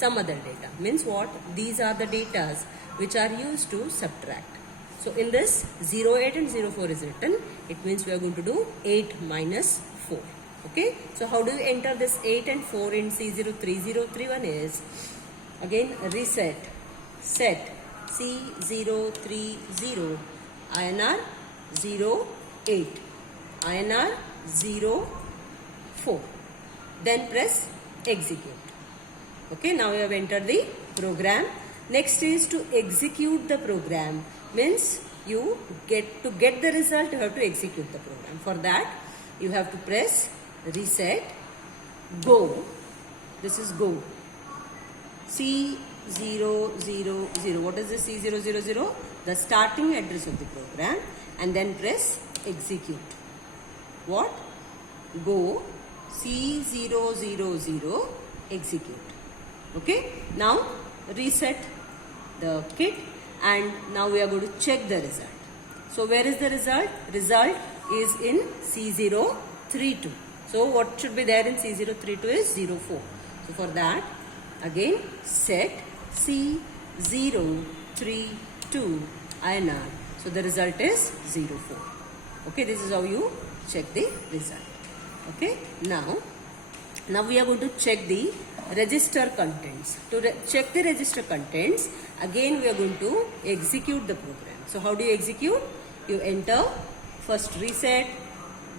some other data. Means what? These are the datas which are used to subtract. So in this 08 and 04 is written. It means we are going to do 8 minus 4. Okay. So how do you enter this 8 and 4 in C03031 is, again reset, set C030 INR 08 INR 04. Then press execute. Okay, now we have entered the program. Next is to execute the program. Means you get the result, you have to execute the program. For that, you have to press reset, go. This is go. C000. What is the C000? The starting address of the program. And then press execute. What? Go C000 execute. Okay. Now reset the kit and now we are going to check the result. So where is the result? Result is in C032. So what should be there in C032 is 04. So for that, again set C032 INR. So the result is 04. Okay, this is how you check the result. Okay, now we are going to check the register contents. To check the register contents, again we are going to execute the program. So how do you execute? You enter first reset,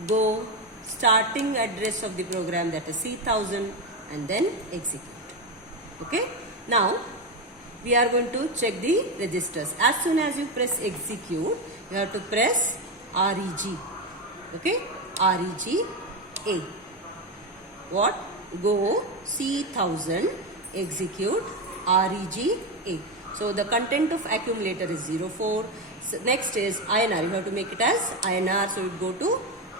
go, starting address of the program, that is C1000, and then execute. Okay, now we are going to check the registers. As soon as you press execute, you have to press REG. Okay, REG A. What? Go C1000, execute REG A. So the content of accumulator is 04. So next is INR. You have to make it as INR. So you go to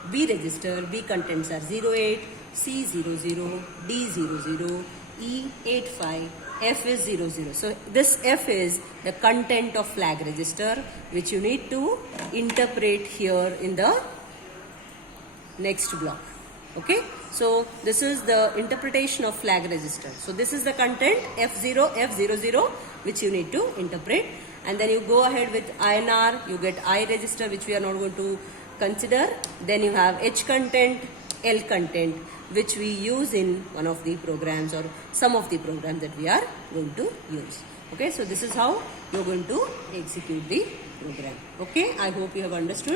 B register. B contents are 08, C00, D00, E85. F is 00. So this F is the content of flag register, which you need to interpret here in the next block. Okay. So this is the interpretation of flag register. So this is the content F0, F00, which you need to interpret. And then you go ahead with INR, you get I register, which we are not going to consider. Then you have H content, L content, which we use in one of the programs or some of the programs that we are going to use. Okay, so this is how you are going to execute the program. Okay, I hope you have understood.